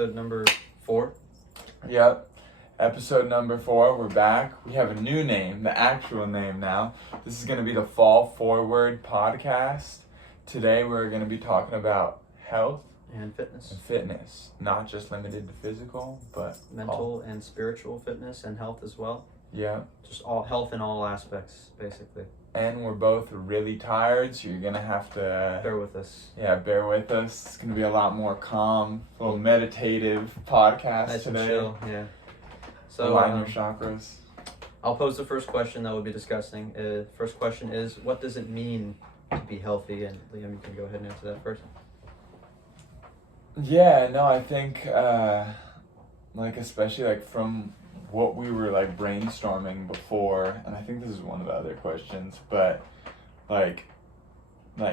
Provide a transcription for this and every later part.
episode number 4. Yep. Episode number 4, we're back. We have a new name, the actual name now. This is going to be the Fall Forward podcast. Today we're going to be talking about health and fitness. Not just limited to physical, but mental and spiritual fitness and health as well. Yeah. Just all health in all aspects, basically. And we're both really tired, so you're going to have to... Bear with us. Yeah, bear with us. It's going to be a lot more calm, a little meditative podcast nice today. And chill, yeah. So, align your chakras. I'll pose the first question that we'll be discussing. First question is, what does it mean to be healthy? And Liam, you can go ahead and answer that first. Yeah, no, I think, especially, from what we were, brainstorming before, and I think this is one of the other questions, but,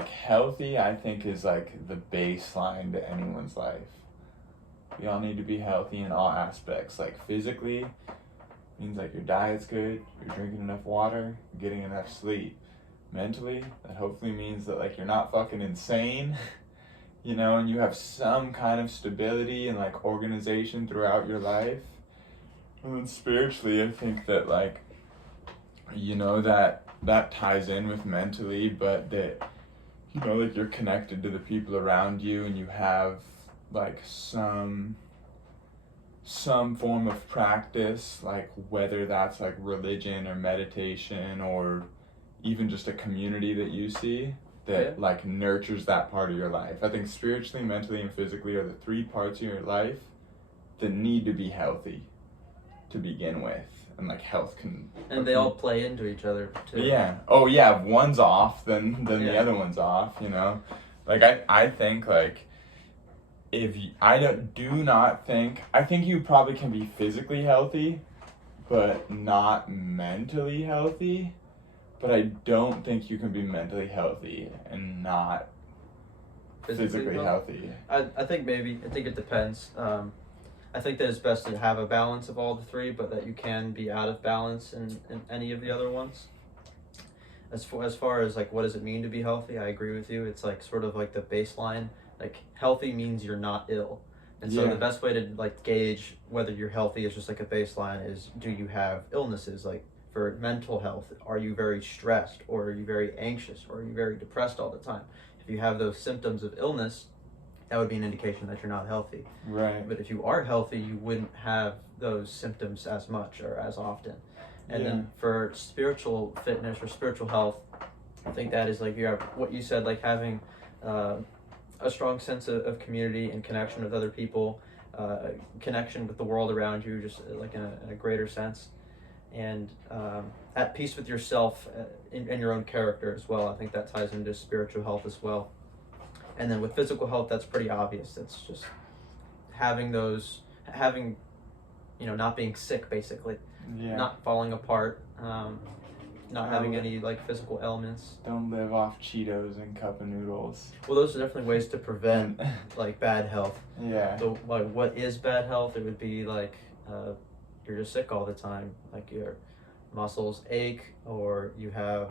healthy, I think, is, the baseline to anyone's life. We all need to be healthy in all aspects. Physically, means, your diet's good, you're drinking enough water, you're getting enough sleep. Mentally, that hopefully means that, you're not fucking insane, and you have some kind of stability and, organization throughout your life. And then spiritually, I think that, that ties in with mentally, but that, you're connected to the people around you and you have, some form of practice, whether that's, religion or meditation or even just a community that you see that, nurtures that part of your life. I think spiritually, mentally, and physically are the 3 parts of your life that need to be healthy to begin with, and health can. And they all play into each other too. Yeah. Oh yeah. If one's off, then the other one's off. I think I think you probably can be physically healthy, but not mentally healthy. But I don't think you can be mentally healthy and not physically healthy. I think it depends. I think that it's best to have a balance of all the 3, but that you can be out of balance in any of the other ones. As far as what does it mean to be healthy, I agree with you. It's sort of the baseline. Healthy means you're not ill. And so the best way to gauge whether you're healthy is just a baseline is, do you have illnesses? For mental health, are you very stressed, or are you very anxious, or are you very depressed all the time? If you have those symptoms of illness, that would be an indication that you're not healthy. Right. But if you are healthy, you wouldn't have those symptoms as much or as often. And then for spiritual fitness or spiritual health, I think that is you have what you said, having a strong sense of community and connection with other people, connection with the world around you, just in a greater sense. And at peace with yourself and your own character as well. I think that ties into spiritual health as well. And then with physical health, that's pretty obvious. That's just having not being sick, basically. Yeah. Not falling apart, not having any physical ailments. Don't live off Cheetos and cup of noodles. Well, those are definitely ways to prevent bad health. Yeah. So what is bad health? It would be you're just sick all the time, your muscles ache, or you have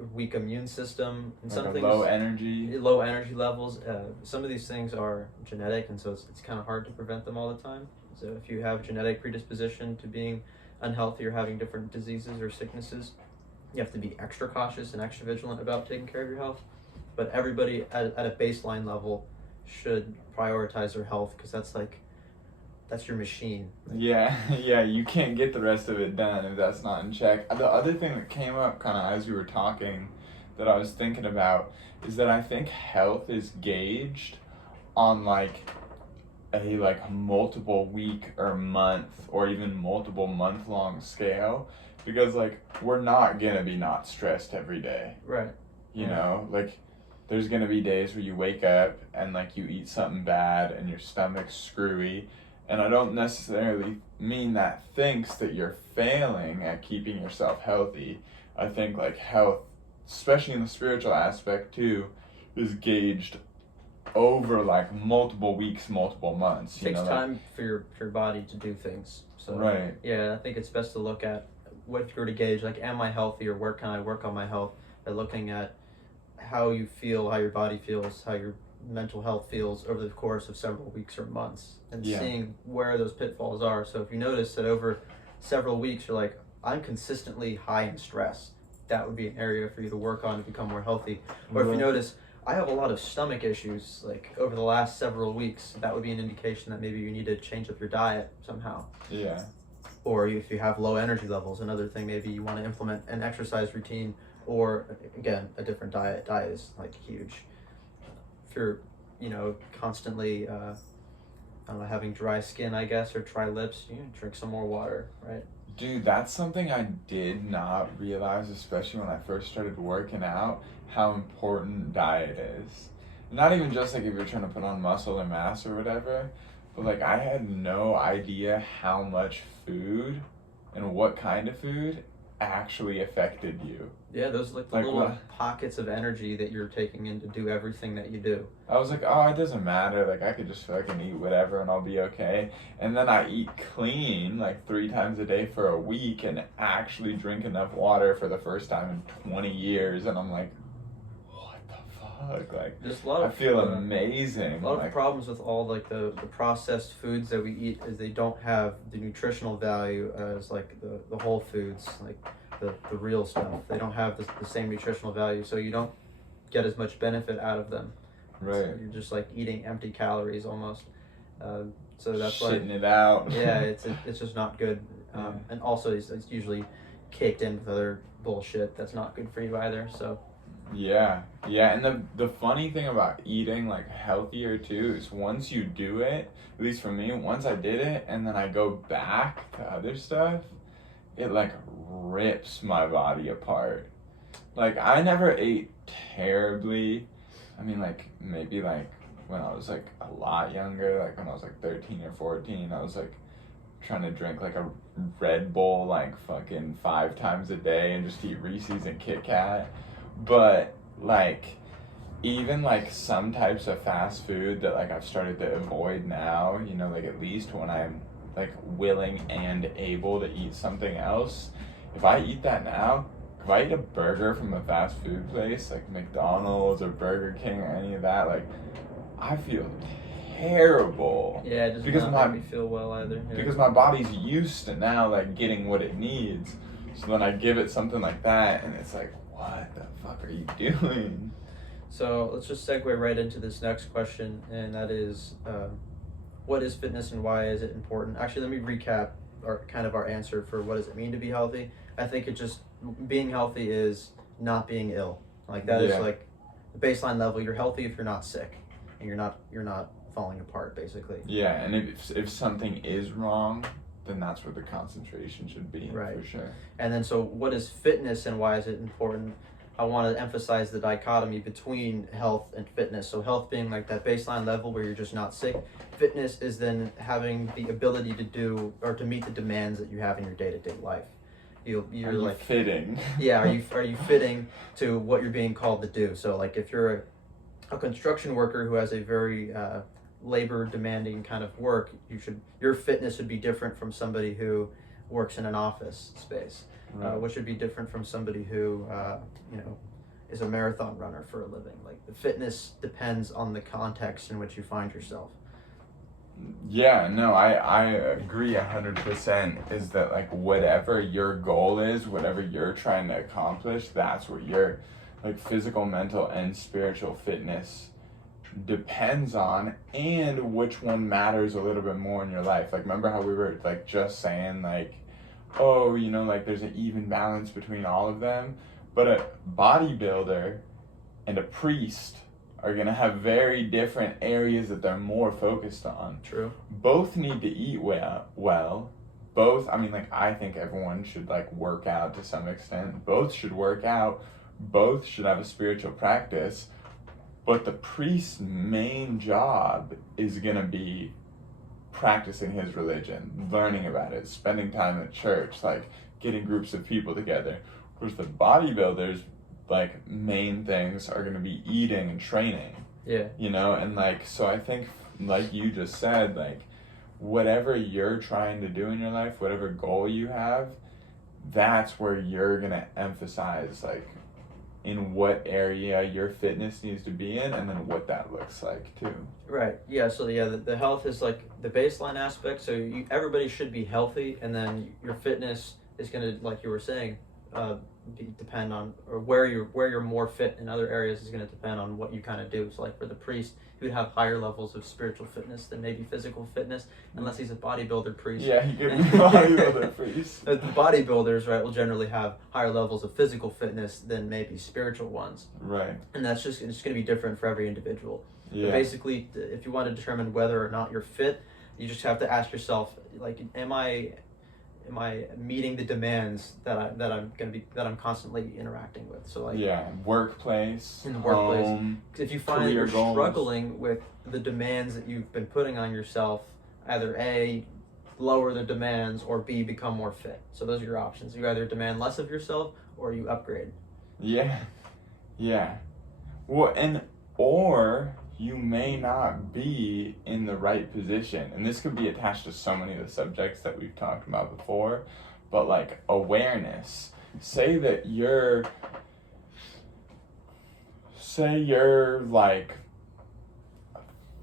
a weak immune system, and some things low energy levels. Some of these things are genetic, and so it's kind of hard to prevent them all the time. So if you have genetic predisposition to being unhealthy or having different diseases or sicknesses, you have to be extra cautious and extra vigilant about taking care of your health. But everybody at a baseline level should prioritize their health, because that's your machine. Yeah, you can't get the rest of it done if that's not in check. The other thing that came up kind of as we were talking that I was thinking about is that I think health is gauged on a multiple week or month or even multiple month long scale, because we're not gonna be not stressed every day. Right. You know, there's gonna be days where you wake up and you eat something bad and your stomach's screwy. And I don't necessarily mean that thinks that you're failing at keeping yourself healthy. I think health, especially in the spiritual aspect too, is gauged over multiple weeks, multiple months. It takes time for your body to do things. So right. Yeah, I think it's best to look at what you're to gauge, am I healthy, or where can I work on my health, by looking at how you feel, how your body feels, how your mental health feels over the course of several weeks or months, and Yeah. seeing where those pitfalls are. So if you notice that over several weeks you're like, I'm consistently high in stress, that would be an area for you to work on to become more healthy. Or if you notice, I have a lot of stomach issues like over the last several weeks, that would be an indication that maybe you need to change up your diet somehow. Yeah. Or if you have low energy levels, another thing, maybe you want to implement an exercise routine, or again, a different diet. Diet is like huge. If you're, constantly, I don't know, having dry skin, I guess, or dry lips, you drink some more water, right? Dude, that's something I did not realize, especially when I first started working out, how important diet is. Not even just like if you're trying to put on muscle or mass or whatever, but like I had no idea how much food and what kind of food actually affected you. Yeah, those like the little pockets of energy that you're taking in to do everything that you do. I was like, oh, it doesn't matter. Like I could just fucking eat whatever and I'll be okay. And then I eat clean like 3 times a day for a week and actually drink enough water for the first time in 20 years. And I'm like, what the fuck? Like, there's a lot of, I feel amazing. A lot of problems with all like the processed foods that we eat is they don't have the nutritional value as like the whole foods, like the real stuff. They don't have the same nutritional value, so you don't get as much benefit out of them. Right. So you're just like eating empty calories almost. So that's why shitting it out. Yeah, it's just not good. And also it's usually caked in with other bullshit that's not good for you either. So. Yeah, and the funny thing about eating like healthier too is once you do it, at least for me, once I did it and then I go back to other stuff, it like rips my body apart. Like I never ate terribly. I mean like maybe like when I was like a lot younger, like when I was like 13 or 14, I was like trying to drink like a Red Bull like fucking 5 times a day and just eat Reese's and Kit Kat. But like even like some types of fast food that like I've started to avoid now, like at least when I'm like willing and able to eat something else, if I eat that now, if I eat a burger from a fast food place like McDonald's or Burger King or any of that, like I feel terrible. Yeah, it does not make me feel well either. Yeah. Because my body's used to now like getting what it needs. So then I give it something like that and it's like, what the fuck are you doing? So let's just segue right into this next question, and that is, what is fitness and why is it important? Actually, let me recap our answer for what does it mean to be healthy. I think being healthy is not being ill. Like that is like the baseline level. You're healthy if you're not sick, and you're not falling apart, basically. Yeah, and if something is wrong, then that's where the concentration should be, right? For sure. And then, so what is fitness and why is it important? I want to emphasize the dichotomy between health and fitness. So health being like that baseline level where you're just not sick. Fitness is then having the ability to do or to meet the demands that you have in your day-to-day life. You're like fitting. Yeah, are you fitting to what you're being called to do? So like if you're a construction worker who has a very labor demanding kind of work, your fitness would be different from somebody who works in an office space, which would be different from somebody who is a marathon runner for a living. Like the fitness depends on the context in which you find yourself. Yeah, no, I agree 100%. Is that like whatever your goal is, whatever you're trying to accomplish, that's where your like physical, mental, and spiritual fitness depends on, and which one matters a little bit more in your life. Like remember how we were like just saying like, oh, like there's an even balance between all of them, but a bodybuilder and a priest are gonna have very different areas that they're more focused on. True. Both need to eat well. Both, I mean, like I think everyone should like work out to some extent. Both should work out. Both should have a spiritual practice. But the priest's main job is gonna be practicing his religion, learning about it, spending time at church, like getting groups of people together. Whereas the bodybuilders, like main things are going to be eating and training. Yeah. And like, so I think like you just said, like whatever you're trying to do in your life, whatever goal you have, that's where you're going to emphasize like in what area your fitness needs to be in, and then what that looks like too. Right. Yeah. So the health is like the baseline aspect. So everybody should be healthy, and then your fitness is going to, like you were saying, depend on, or where you're more fit in other areas is going to depend on what you kind of do. So like for the priest, he would have higher levels of spiritual fitness than maybe physical fitness, unless he's a bodybuilder priest. Yeah, he could be a bodybuilder priest. The bodybuilders, right, will generally have higher levels of physical fitness than maybe spiritual ones. Right. And it's going to be different for every individual. Yeah. But basically, if you want to determine whether or not you're fit, you just have to ask yourself, like, am I meeting the demands that I'm constantly interacting with? So like, yeah, workplace, in the workplace, home, if you find that you're goals. struggling with the demands that you've been putting on yourself, either A, lower the demands, or B, become more fit. So those are your options. You either demand less of yourself or you upgrade. Yeah. Well, or you may not be in the right position. And this could be attached to so many of the subjects that we've talked about before, but like awareness. Say you're like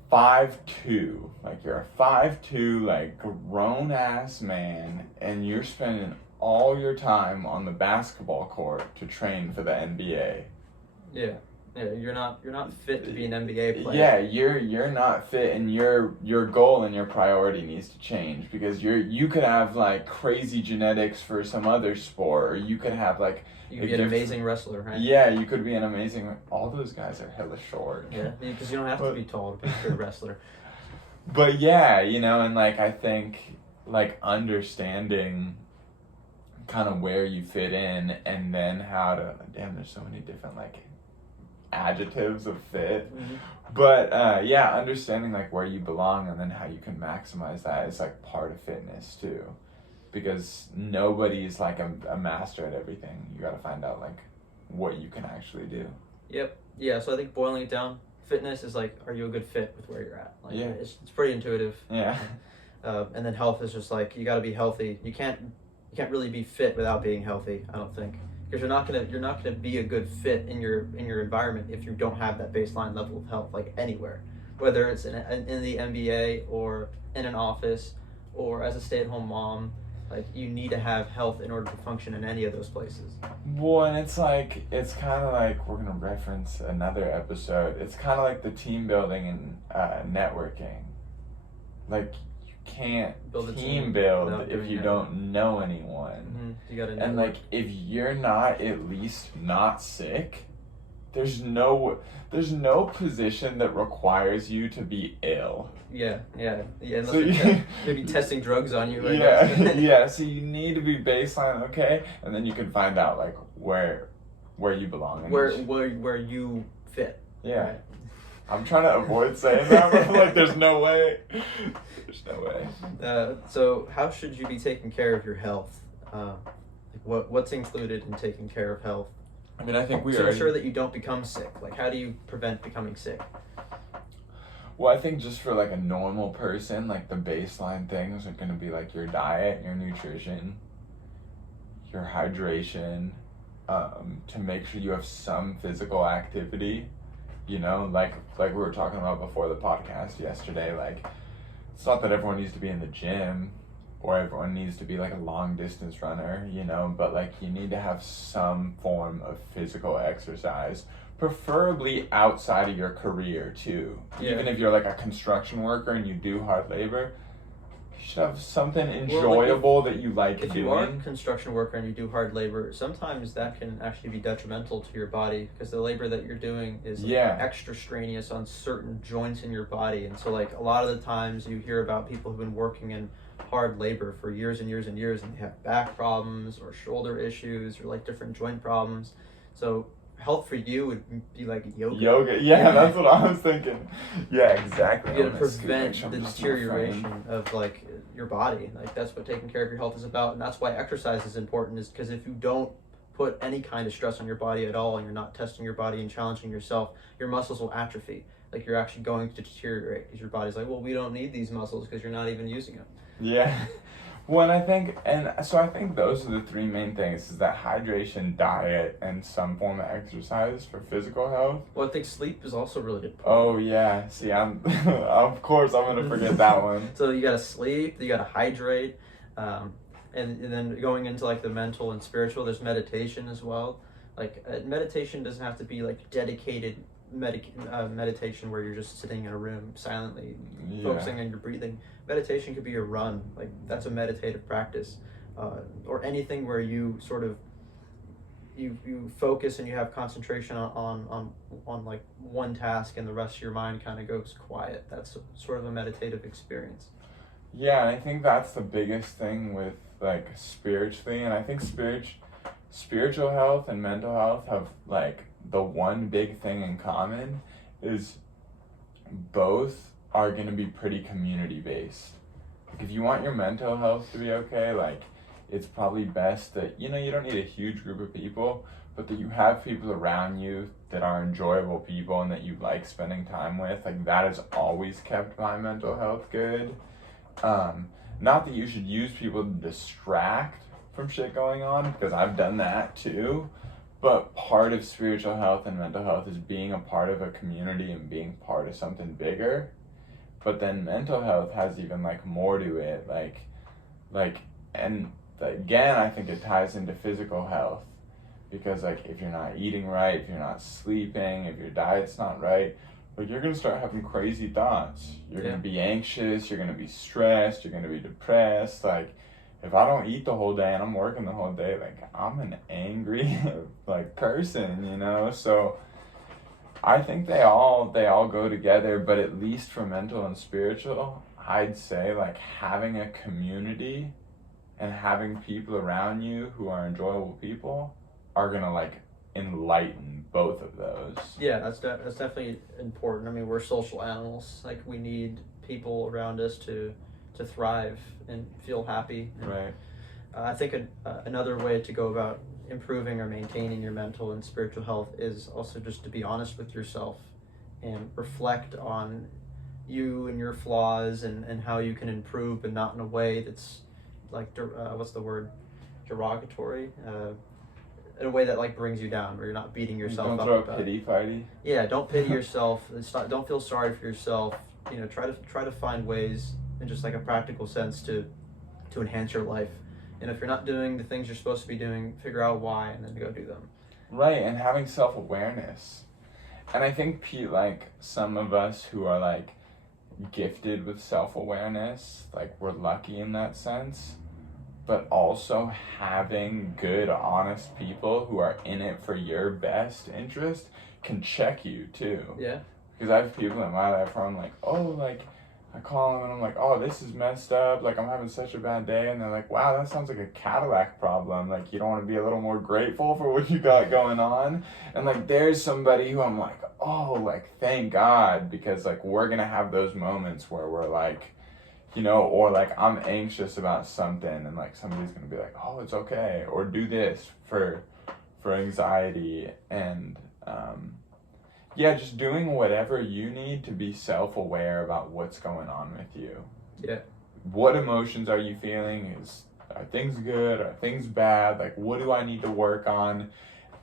5'2", like you're a 5'2", like grown ass man, and you're spending all your time on the basketball court to train for the NBA. Yeah, you're not fit to be an NBA player. Yeah, you're not fit, and your goal and your priority needs to change, because you could have like crazy genetics for some other sport, or you could have like you could be an amazing wrestler, right? Yeah, you could be an amazing. All those guys are hella short. Yeah, because you don't have to be tall to be a good wrestler. But yeah, and like I think like understanding kind of where you fit in, and then how to there's so many different like adjectives of fit. Mm-hmm. But understanding like where you belong, and then how you can maximize that is like part of fitness too, because nobody's like a master at everything. You got to find out like what you can actually do. Yep. Yeah, so I think boiling it down, fitness is like, are you a good fit with where you're at? Like, yeah, it's pretty intuitive. Yeah. And then health is just like, you got to be healthy. You can't really be fit without being healthy, I don't think. Because you're not gonna be a good fit in your environment if you don't have that baseline level of health, like anywhere, whether it's in the NBA or in an office or as a stay-at-home mom. Like, you need to have health in order to function in any of those places. Well, and it's kind of like, we're gonna reference another episode. It's kind of like the team building and networking. Like, you can't team build if you don't know anyone. Mm-hmm. You gotta know. And like, if you're not at least not sick, there's no position that requires you to be ill. Yeah. Unless So maybe testing drugs on you. Yeah. So you need to be baseline, okay, and then you can find out like where you belong. Where you fit. Yeah. Right? I'm trying to avoid saying that, but like, there's no way. There's no way. So how should you be taking care of your health? What's included in taking care of health? I mean, I think to ensure that you don't become sick. Like, how do you prevent becoming sick? Well, I think just for like a normal person, like the baseline things are going to be like your diet, your nutrition, your hydration, to make sure you have some physical activity, like we were talking about before the podcast yesterday. Like, it's not that everyone needs to be in the gym or everyone needs to be like a long distance runner, but like, you need to have some form of physical exercise, preferably outside of your career too. Yeah. Even if you're like a construction worker and you do hard labor, you should have something enjoyable that you like doing. If you are a construction worker and you do hard labor, sometimes that can actually be detrimental to your body, because the labor that you're doing is extra strenuous on certain joints in your body. And so like, a lot of the times you hear about people who've been working in hard labor for years and years and years, and they have back problems or shoulder issues or like different joint problems. So health for you would be like yoga. Yeah, that's what I was thinking. Yeah, exactly. You gotta prevent the deterioration of like your body. Like, that's what taking care of your health is about, and that's why exercise is important, is because if you don't put any kind of stress on your body at all, and you're not testing your body and challenging yourself, your muscles will atrophy. Like, you're actually going to deteriorate, because your body's like, well, we don't need these muscles because you're not even using them. Yeah. Well, and I think those are the three main things: is that hydration, diet, and some form of exercise for physical health. Well, I think sleep is also really important. Oh yeah, see, of course I'm gonna forget that one. So you gotta sleep, you gotta hydrate, and then going into like the mental and spiritual, there's meditation as well. Like meditation doesn't have to be like dedicated meditation where you're just sitting in a room silently focusing on your breathing. Meditation could be a run, like that's a meditative practice, or anything where you sort of you focus and you have concentration on like one task and the rest of your mind kind of goes quiet. That's sort of a meditative experience. Yeah, and I think that's the biggest thing with like spiritually, and I think spiritual health and mental health have like the one big thing in common is both are going to be pretty community based. Like if you want your mental health to be okay, like it's probably best that you don't need a huge group of people, but that you have people around you that are enjoyable people and that you like spending time with. Like that has always kept my mental health good. Not that you should use people to distract from shit going on, because I've done that too, but part of spiritual health and mental health is being a part of a community and being part of something bigger. But then mental health has even like more to it, and again, I think it ties into physical health, because like if you're not eating right, if you're not sleeping, if your diet's not right, like you're gonna start having crazy thoughts. You're gonna be anxious, you're gonna be stressed, you're gonna be depressed. Like if I don't eat the whole day and I'm working the whole day, like I'm an angry like person, So I think they all go together, but at least for mental and spiritual, I'd say like having a community and having people around you who are enjoyable people are gonna like enlighten both of those. Yeah, that's definitely important. I mean, we're social animals. Like we need people around us to thrive and feel happy. And, right. I think another way to go about improving or maintaining your mental and spiritual health is also just to be honest with yourself and reflect on you and your flaws and how you can improve, but not in a way that's like what's the word, derogatory, in a way that like brings you down, where you're not beating yourself up. Don't throw a pity party. Yeah, don't pity yourself. Don't feel sorry for yourself. Try to find ways in just like a practical sense to enhance your life. And if you're not doing the things you're supposed to be doing, figure out why and then go do them. Right, and having self-awareness. And I think like some of us who are like gifted with self-awareness, like we're lucky in that sense, but also having good, honest people who are in it for your best interest can check you too. Yeah. Because I have people in my life where I'm like, oh, like, I call them and I'm like, oh, this is messed up. Like, I'm having such a bad day. And they're like, wow, that sounds like a Cadillac problem. Like, you don't want to be a little more grateful for what you got going on. And like, there's somebody who I'm like, oh, like, thank God. Because like, we're going to have those moments where we're like, or like I'm anxious about something and like somebody's going to be like, oh, it's okay. Or do this for anxiety. And, yeah, just doing whatever you need to be self-aware about what's going on with you. Yeah. What emotions are you feeling? Are things good? Are things bad? Like, what do I need to work on?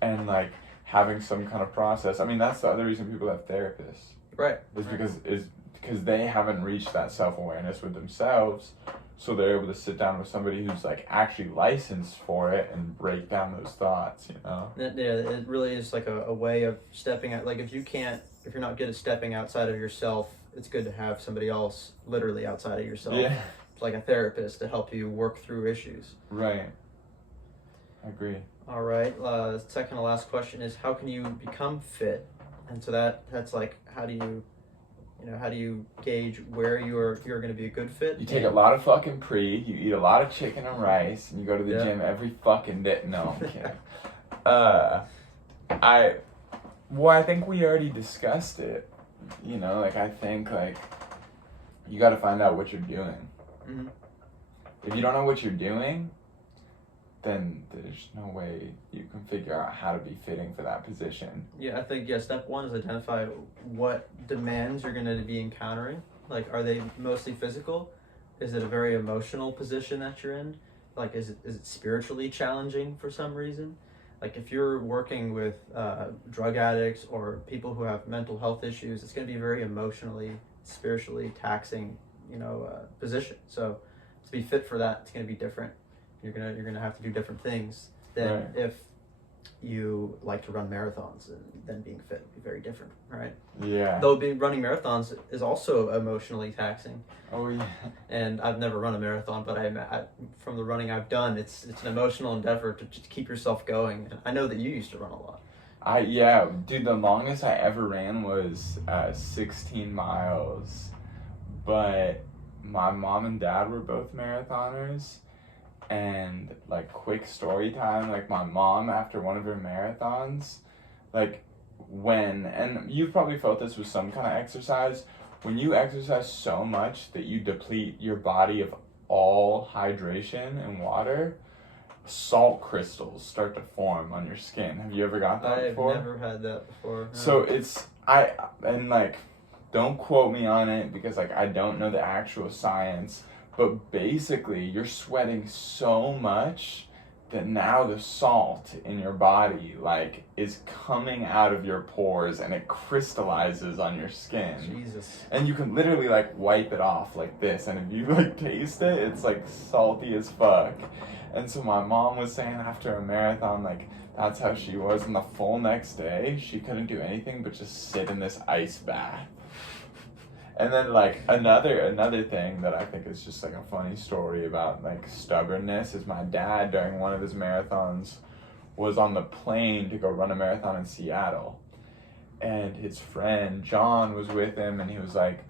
And like having some kind of process. I mean, that's the other reason people have therapists. Right. Because they haven't reached that self-awareness with themselves. So they're able to sit down with somebody who's like actually licensed for it and break down those thoughts, Yeah, it really is like a way of stepping out. Like if you're not good at stepping outside of yourself, it's good to have somebody else literally outside of yourself. Yeah. Like a therapist to help you work through issues. Right. I agree. All right. Second to last question is, how can you become fit? And so that's like, how do you gauge where you're going to be a good fit? You take a lot of fucking you eat a lot of chicken and rice, and you go to the gym every fucking day. No, I'm kidding. I think we already discussed it. Like I think like you got to find out what you're doing. Mm-hmm. If you don't know what you're doing, then there's no way you can figure out how to be fitting for that position. Yeah, I think, step one is identify what demands you're going to be encountering. Like, are they mostly physical, is it a very emotional position that you're in? Like, is it spiritually challenging for some reason? Like, if you're working with drug addicts or people who have mental health issues, it's going to be a very emotionally, spiritually taxing, position. So, to be fit for that, it's going to be different. You're gonna have to do different things than if you like to run marathons, and then being fit would be very different, right? Yeah. Though running marathons is also emotionally taxing. Oh yeah. And I've never run a marathon, but from the running I've done, it's an emotional endeavor to just keep yourself going. And I know that you used to run a lot. Dude, the longest I ever ran was 16 miles, but my mom and dad were both marathoners. And like, quick story time, like my mom, after one of her marathons, like and you've probably felt this with some kind of exercise, when you exercise so much that you deplete your body of all hydration and water, salt crystals start to form on your skin. Have you ever got that before? I've never had that before. No. So don't quote me on it, because like I don't know the actual science. But basically, you're sweating so much that now the salt in your body, like, is coming out of your pores and it crystallizes on your skin. Jesus. And you can literally, like, wipe it off like this. And if you, like, taste it, it's, like, salty as fuck. And so my mom was saying after a marathon, like, that's how she was. And the full next day, she couldn't do anything but just sit in this ice bath. And then, like, another thing that I think is just, like, a funny story about, like, stubbornness is my dad, during one of his marathons, was on the plane to go run a marathon in Seattle. And his friend, John, was with him, and he was like,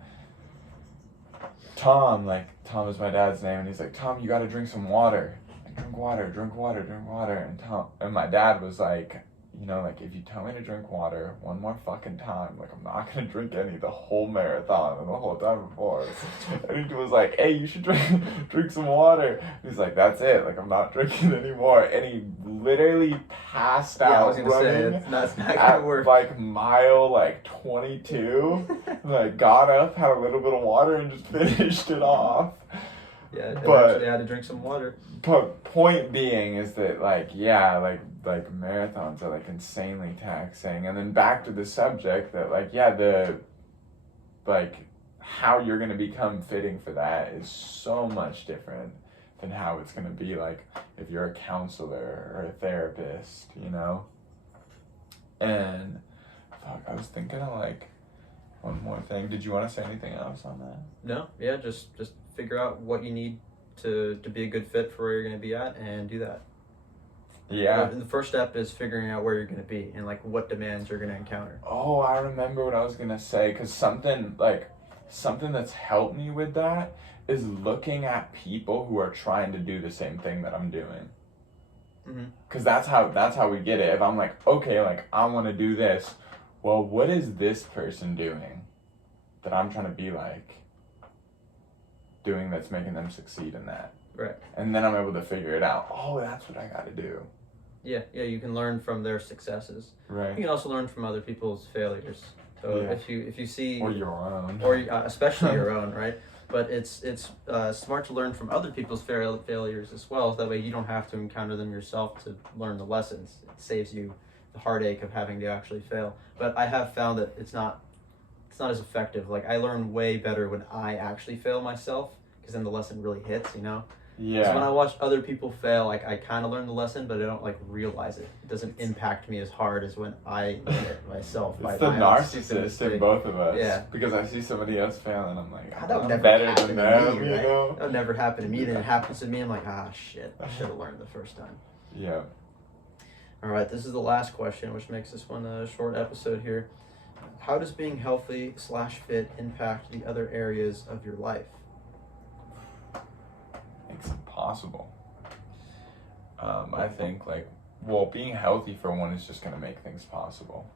Tom is my dad's name, and he's like, Tom, you gotta drink some water. Like, drink water. And my dad was like, like, if you tell me to drink water one more fucking time, like, I'm not gonna drink any the whole marathon and the whole time before. And he was like, hey, you should drink some water. He's like, that's it, like, I'm not drinking anymore. And he literally passed out. I was gonna say, that's not gonna work. Like, mile, like, 22, like, got up, had a little bit of water, and just finished it off. Yeah, but I had to drink some water. But point being is that, like, like marathons are, like, insanely taxing. And then back to the subject that, like, how you're going to become fitting for that is so much different than how it's going to be, like, if you're a counselor or a therapist, And, I was thinking of, like, one more thing. Did you want to say anything else on that? No, yeah, just figure out what you need to be a good fit for where you're going to be at, and do that. Yeah. And the first step is figuring out where you're going to be and, like, what demands you're going to encounter. Oh, I remember what I was going to say, because something that's helped me with that is looking at people who are trying to do the same thing that I'm doing. Because that's how we get it. If I'm like, okay, like, I want to do this, well, what is this person doing that I'm trying to be like doing that's making them succeed in that? Right. And then I'm able to figure it out. Oh, that's what I got to do. Yeah, you can learn from their successes. Right. You can also learn from other people's failures. So if you see, or your own, or especially your own, right? But it's smart to learn from other people's failures as well. So that way you don't have to encounter them yourself to learn the lessons. It saves you the heartache of having to actually fail. But I have found that it's not as effective. Like, I learn way better when I actually fail myself, because then the lesson really hits, Yeah. So when I watch other people fail, like, I kind of learn the lesson, but I don't, like, realize it. It doesn't impact me as hard as when I learn it myself. It's the narcissist in both of us. Yeah. Because I see somebody else fail, and I'm like, that would never better happen than to them, me, right? That would never happen to me. Then it happens to me. I'm like, shit, I should have learned the first time. Yeah. All right, this is the last question, which makes this one a short episode here. How does being healthy/fit impact the other areas of your life? Makes it possible. I think, being healthy for one is just going to make things possible.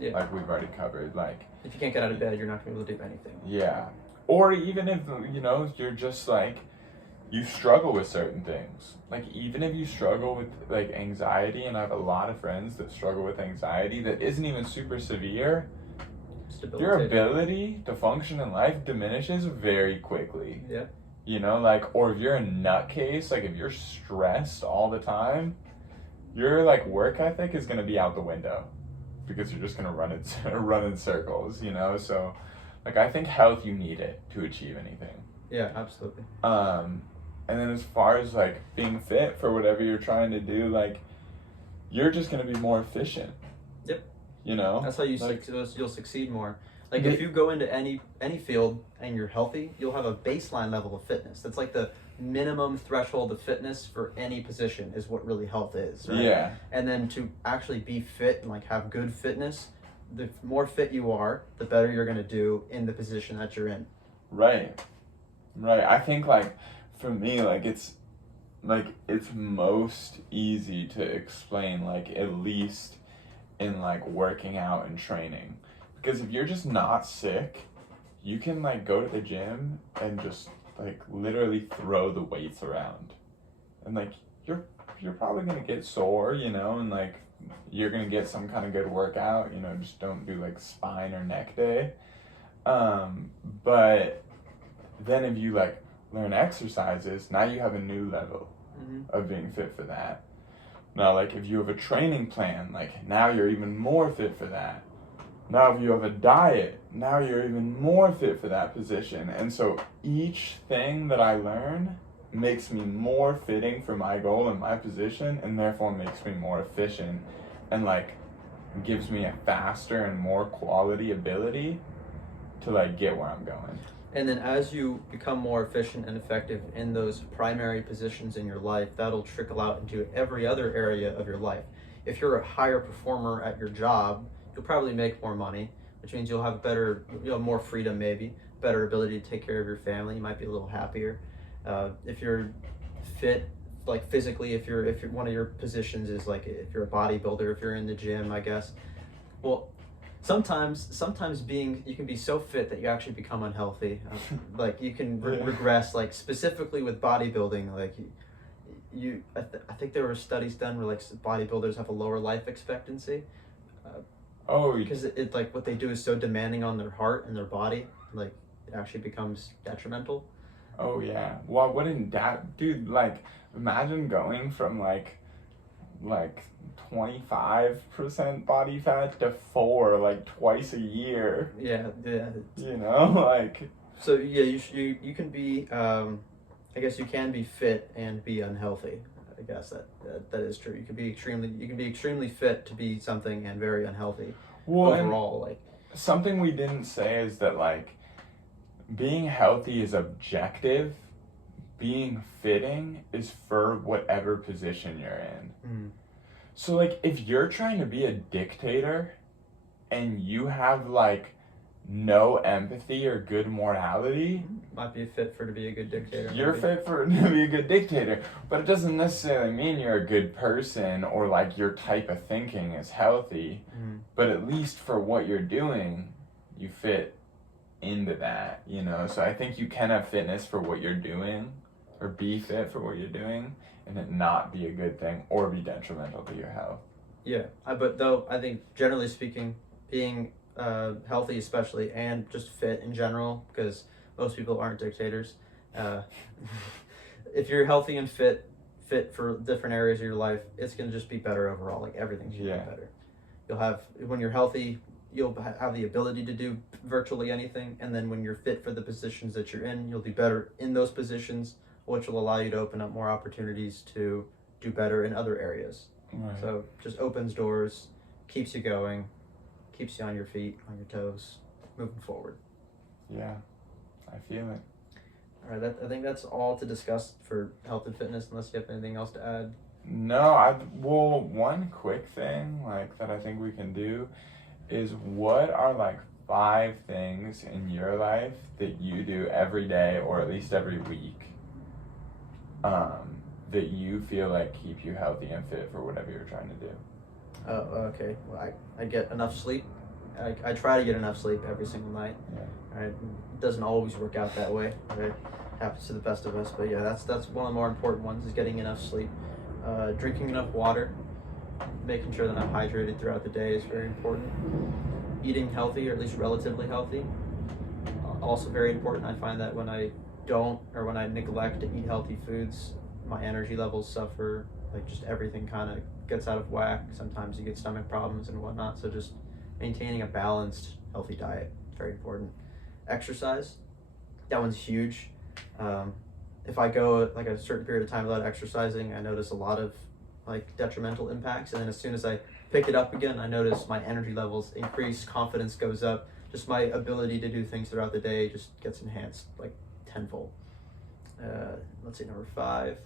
Yeah. Like we've already covered. Like, if you can't get out of bed, you're not going to be able to do anything. Yeah. Or even if, you're just like, you struggle with certain things. Like, even if you struggle with, like, anxiety, and I have a lot of friends that struggle with anxiety that isn't even super severe, your ability to function in life diminishes very quickly. Yeah. You know, like, or if you're a nutcase, like if you're stressed all the time, your like work ethic is gonna be out the window because you're just gonna run in circles, you know. So, like, I think health, you need it to achieve anything. Yeah, absolutely. And then as far as like being fit for whatever you're trying to do, like, you're just gonna be more efficient. Yep. You know. That's how you'll succeed more. Like if you go into any field and you're healthy, you'll have a baseline level of fitness. That's like the minimum threshold of fitness for any position is what really health is, right? Yeah. And then to actually be fit and like have good fitness, the more fit you are, the better you're going to do in the position that you're in. Right. I think like for me, like it's most easy to explain, like at least in like working out and training. Because if you're just not sick, you can like go to the gym and just like literally throw the weights around. And like you're probably gonna get sore, you know, and like you're gonna get some kind of good workout, you know, just don't do like spine or neck day. But then if you like learn exercises, now you have a new level of being fit for that. Now like if you have a training plan, like now you're even more fit for that. Now if you have a diet, now you're even more fit for that position. And so each thing that I learn makes me more fitting for my goal and my position, and therefore makes me more efficient and like gives me a faster and more quality ability to like get where I'm going. And then as you become more efficient and effective in those primary positions in your life, that'll trickle out into every other area of your life. If you're a higher performer at your job, you'll probably make more money, which means you'll have more freedom, maybe better ability to take care of your family. You might be a little happier. If you're fit, like physically, if you're one of your positions is like if you're a bodybuilder, if you're in the gym, I guess. Well, sometimes you can be so fit that you actually become unhealthy. Like you can regress. Like specifically with bodybuilding, like I think there were studies done where like bodybuilders have a lower life expectancy. Because it like what they do is so demanding on their heart and their body, like it actually becomes detrimental. Oh yeah. Well, wouldn't that, dude, like imagine going from like 25% body fat to 4 like twice a year. Yeah. You know, like. So yeah, you can be I guess you can be fit and be unhealthy. I guess that is true. You can be extremely fit to be something and very unhealthy. Well, overall, like something we didn't say is that like being healthy is objective. Being fitting is for whatever position you're in. So like if you're trying to be a dictator and you have like no empathy or good morality, might be fit to be a good dictator. You're fit to be a good dictator, but it doesn't necessarily mean you're a good person or like your type of thinking is healthy. But at least for what you're doing, you fit into that, you know. So I think you can have fitness for what you're doing, or be fit for what you're doing, and it not be a good thing or be detrimental to your health. Yeah, but though I think generally speaking, being healthy especially, and just fit in general, because most people aren't dictators. If you're healthy and fit for different areas of your life, it's going to just be better overall. Like everything should be better. When you're healthy, you'll have the ability to do virtually anything. And then when you're fit for the positions that you're in, you'll be better in those positions, which will allow you to open up more opportunities to do better in other areas. Right. So just opens doors, keeps you going, keeps you on your feet, on your toes, moving forward. Yeah, I feel it. All right, I think that's all to discuss for health and fitness, unless you have anything else to add. No, one quick thing like that I think we can do is, what are like 5 things in your life that you do every day or at least every week that you feel like keep you healthy and fit for whatever you're trying to do? Oh, okay. Well, I get enough sleep. I try to get enough sleep every single night. Yeah. Right? It doesn't always work out that way. Right? Happens to the best of us, but yeah, that's one of the more important ones, is getting enough sleep. Drinking enough water, making sure that I'm hydrated throughout the day is very important. Eating healthy, or at least relatively healthy, also very important. I find that when I don't, or when I neglect to eat healthy foods, my energy levels suffer. Like just everything kind of gets out of whack. Sometimes you get stomach problems and whatnot. So just maintaining a balanced, healthy diet, very important. Exercise, that one's huge. If I go like a certain period of time without exercising, I notice a lot of like detrimental impacts. And then as soon as I pick it up again, I notice my energy levels increase, confidence goes up, just my ability to do things throughout the day just gets enhanced like tenfold. Let's see, number 5.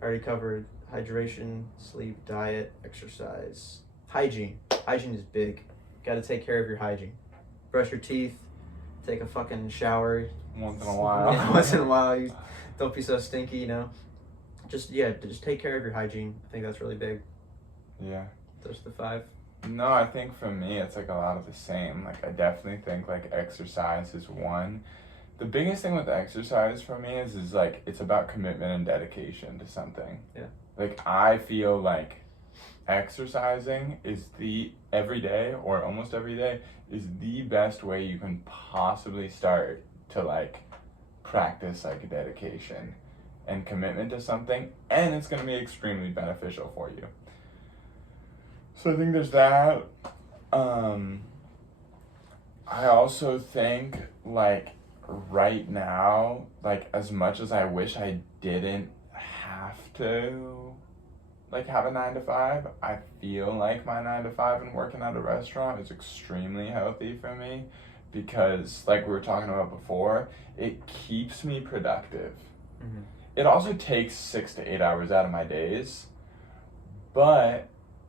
I already covered hydration, sleep, diet, exercise. Hygiene. Hygiene is big. Got to take care of your hygiene. Brush your teeth, take a fucking shower. Once in a while. Yeah, once in a while. You don't be so stinky, you know. Just take care of your hygiene. I think that's really big. Yeah. Those are the 5. No, I think for me it's like a lot of the same. Like I definitely think like exercise is one. The biggest thing with exercise for me is like it's about commitment and dedication to something. Yeah. Like I feel like exercising is every day or almost every day is the best way you can possibly start to like practice like dedication and commitment to something, and it's going to be extremely beneficial for you. So I think there's that. I also think like right now, like as much as I wish I didn't have to like have a 9 to 5, I feel like my 9 to 5 and working at a restaurant is extremely healthy for me because like we were talking about before, it keeps me productive. Mm-hmm. It also takes 6 to 8 hours out of my days, but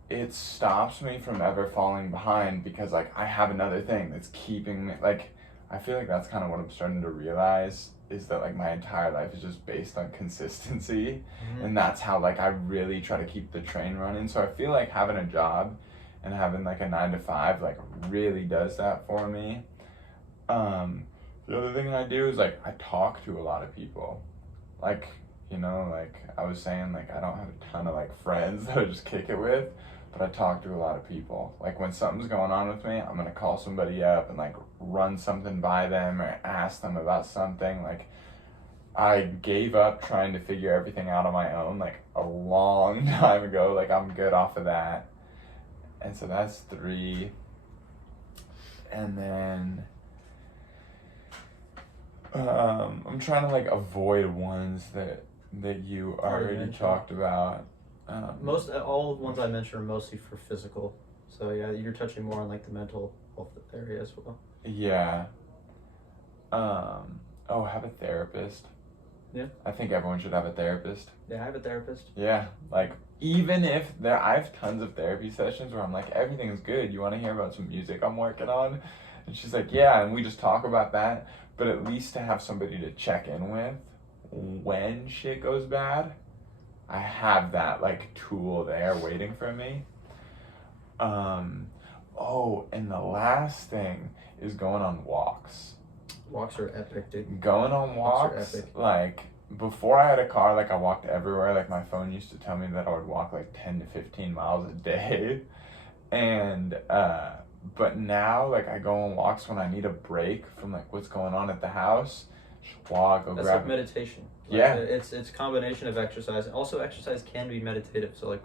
it stops me from ever falling behind because like I have another thing that's keeping me like I feel like that's kind of what I'm starting to realize is that like my entire life is just based on consistency. Mm-hmm. And that's how like I really try to keep the train running. So I feel like having a job and having like a 9 to 5 like really does that for me. The other thing I do is like I talk to a lot of people. Like, you know, like I was saying, like I don't have a ton of like friends that I just kick it with, but I talk to a lot of people. Like when something's going on with me, I'm gonna call somebody up and like run something by them or ask them about something. Like I gave up trying to figure everything out on my own like a long time ago. Like I'm good off of that. And so that's 3. And then I'm trying to like avoid ones that you already talked about. All the ones I mentioned are mostly for physical. So yeah, you're touching more on like the mental health area as well. Yeah. Have a therapist. Yeah. I think everyone should have a therapist. Yeah, I have a therapist. Yeah, like even if I have tons of therapy sessions where I'm like, everything's good. You want to hear about some music I'm working on? And she's like, yeah, and we just talk about that. But at least to have somebody to check in with when shit goes bad, I have that like tool there waiting for me. And the last thing is going on walks. Walks are epic, dude. Going on walks, like before I had a car, like I walked everywhere. Like my phone used to tell me that I would walk like 10 to 15 miles a day. And but now like I go on walks when I need a break from like what's going on at the house. Just walk, go That's grab like meditation. Like, yeah, it's a combination of exercise. Also, exercise can be meditative. So like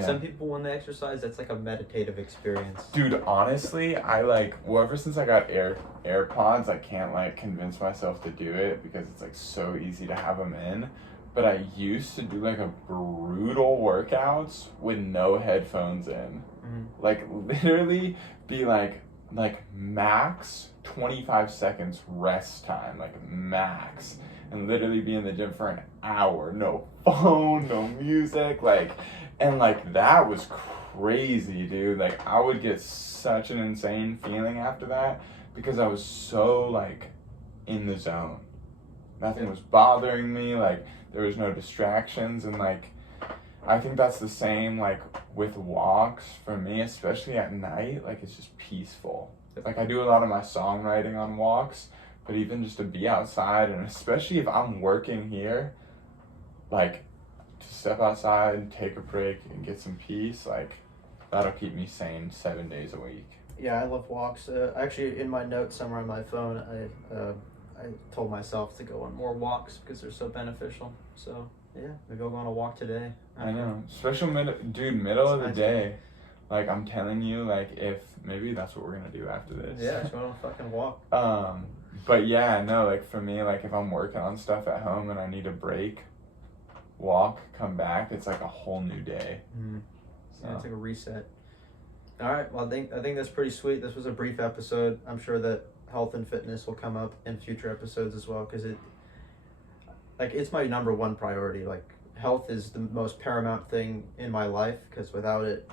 some people when they exercise, that's like a meditative experience. Dude, honestly, I like ever since I got AirPods, I can't like convince myself to do it because it's like so easy to have them in. But I used to do like a brutal workouts with no headphones in. Mm-hmm. Like literally be like max 25 seconds rest time, like max. And literally be in the gym for an hour, no phone, no music, and that was crazy, dude. Like I would get such an insane feeling after that because I was so like in the zone. Nothing was bothering me, like there was no distractions, and like I think that's the same like with walks for me, especially at night. Like it's just peaceful. Like I do a lot of my songwriting on walks. But even just to be outside, and especially if I'm working here, like to step outside and take a break and get some peace, like that'll keep me sane 7 days a week. Yeah, I love walks. Actually, in my notes somewhere on my phone, I told myself to go on more walks because they're so beneficial. So yeah, maybe I'll go on a walk today. I know, especially middle of the day. Like I'm telling you, like if maybe that's what we're gonna do after this. Yeah, just go on a fucking walk. But yeah, no, like for me, like if I'm working on stuff at home and I need a break, walk, come back, it's like a whole new day. Mm. So. Yeah, it's like a reset. All right, well, I think that's pretty sweet. This was a brief episode. I'm sure that health and fitness will come up in future episodes as well because it's my number one priority. Like health is the most paramount thing in my life because without it,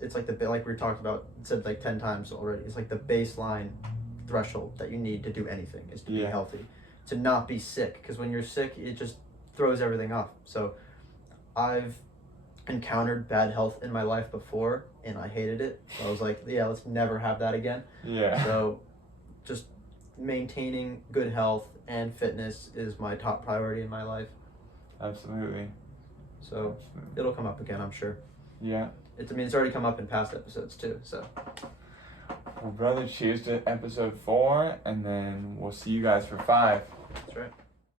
it's like like we talked about, said like 10 times already. It's like the baseline threshold that you need to do anything is to be healthy, to not be sick. Because when you're sick, it just throws everything off. So I've encountered bad health in my life before and I hated it. So I was like, yeah, let's never have that again. Yeah. So just maintaining good health and fitness is my top priority in my life. Absolutely. So it'll come up again, I'm sure. Yeah. It's already come up in past episodes too, so. Well, brother, cheers to episode 4, and then we'll see you guys for 5. That's right.